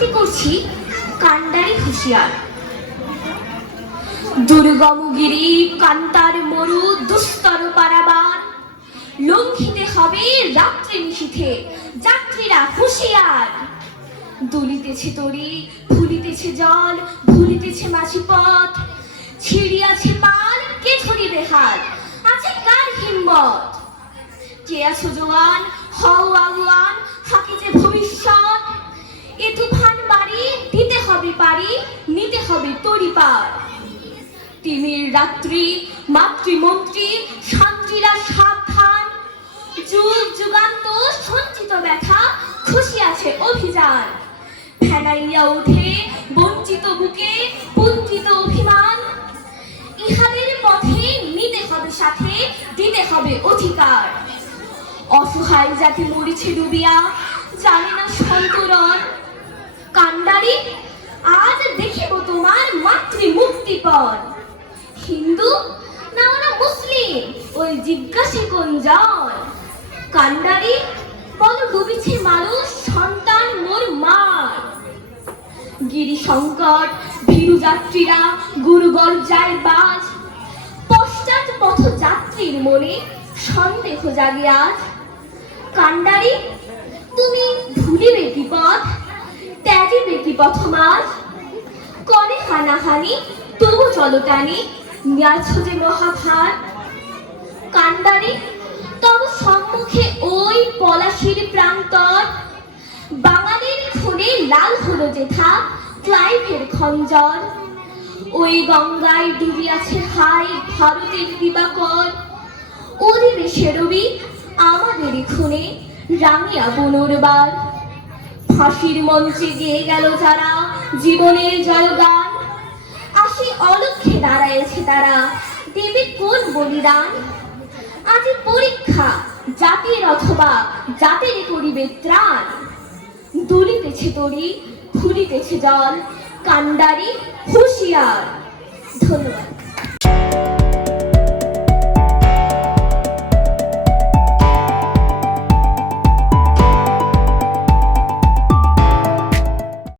লিখেছি কান্ডারি হুঁশিয়ার। দুর্গমগিরি কান্তার মরু দুস্তর পারাবার। লঙ্ঘিতে হবে রাত্রি নিশীথে যাত্রীরা হুঁশিয়ার। দুলিতেছে তরি, ভুলিতেছে জল, ভুলিতেছে মাঝি পথ ছিড়িয়াছে পাল কে ধরিবে হাল আছে কার হিম্মত? কে আছো জোয়ান? হও আগুয়ান হাকে ভবিষ্যৎ এ তুফান বাড়ি দিতে হবে পারি নিতে হবে তরি পার তিমির রাত্রি, মাতৃমন্ত্রী শান্তিরা সাবধান। যুগ যুগান্ত, সঞ্চিত ব্যথা, খুশি আছে অভিযান। ফেনাইয়া ওঠে বঞ্চিত বুকে পুঞ্জিত অভিমান। ইহাদের পথে নিতে হবে সাথে, দিতে হবে অধিকার। অসহায় জাতি মরিছে ডুবিয়া, জানে না সন্তরণ। কান্ডারি মাতৃ মুক্তিপণ হিন্দু না ওরা মুসলিম? ওই জিজ্ঞাসে কোন জন? কান্ডারি? বল ডুবিছে মানুষ, সন্তান, মোর মার গিরি সংকট ভীরু যাত্রীরা গুরুবর যায় বাজ। পশ্চাৎ পথ যাত্রীর মনে সন্দেহ জাগে আজ। কান্ডারি, তুমি ভুলিবে কি পথ? ত্যাজিবে কি পথমাজ করে হানাহানি তবু চলটানি ন্যাছ যে মহাভার। কান্ডারি, তব সম্মুখে ওই পলাশির প্রান্তর। বাঙালির খুনে লাল হলো যেথা, ক্লাইভের খঞ্জর। ওই গঙ্গায় ডুবিয়াছে হাই ভারতের দিবাকর। অধিবেশে রবি আমাদের খুনে রাঙিয়া পুনর্বার ফাঁসির মঞ্চে গিয়ে গেল যারা জীবনের জয়গান। অলক্ষে দাঁড়ায়েছে তারা। দেবে কোন বলিদান? আজ পরীক্ষা, জাতির অথবা জাতির করিবে ত্রাণ। দুলিতেছে তরি ফুলিতেছে জল কান্ডারি হুঁশিয়ার। ধন্যবাদ।